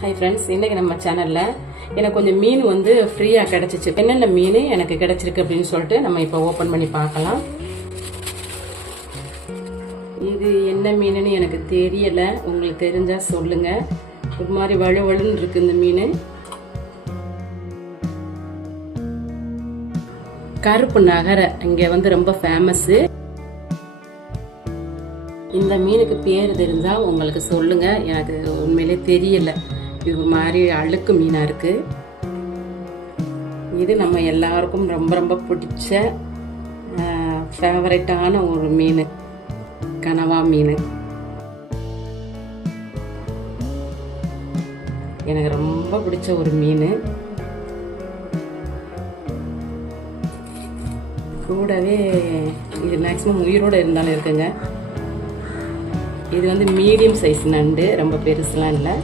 Hi friends, இன்றைக்கி நம்ம சேனலில் எனக்கு கொஞ்சம் மீன் வந்து ஃப்ரீயாக கிடச்சிச்சு. என்னென்ன மீன் எனக்கு கிடச்சிருக்கு அப்படின்னு சொல்லிட்டு நம்ம இப்போ ஓப்பன் பண்ணி பார்க்கலாம். இது என்ன மீனுன்னு எனக்கு தெரியலை, உங்களுக்கு தெரிஞ்சால் சொல்லுங்கள். ஒரு மாதிரி வலுவலுன்னு இருக்குது இந்த மீன். கருப்பு நகரை இங்கே வந்து ரொம்ப ஃபேமஸ்ஸு. இந்த மீனுக்கு பேர் தெரிஞ்சால் உங்களுக்கு சொல்லுங்கள், எனக்கு உண்மையிலே தெரியலை. இது ஒரு மாதிரி அழுக்கு மீனாக இருக்குது. இது நம்ம எல்லாருக்கும் ரொம்ப ரொம்ப பிடிச்ச ஃபேவரட்டான ஒரு மீன், கனவா மீன். எனக்கு ரொம்ப பிடிச்ச ஒரு மீன். கூடவே இது மேக்ஸிமம் உயிரோடு இருந்தாலும் இருக்குங்க. இது வந்து மீடியம் சைஸ் நண்டு, ரொம்ப பெருசுலாம் இல்லை.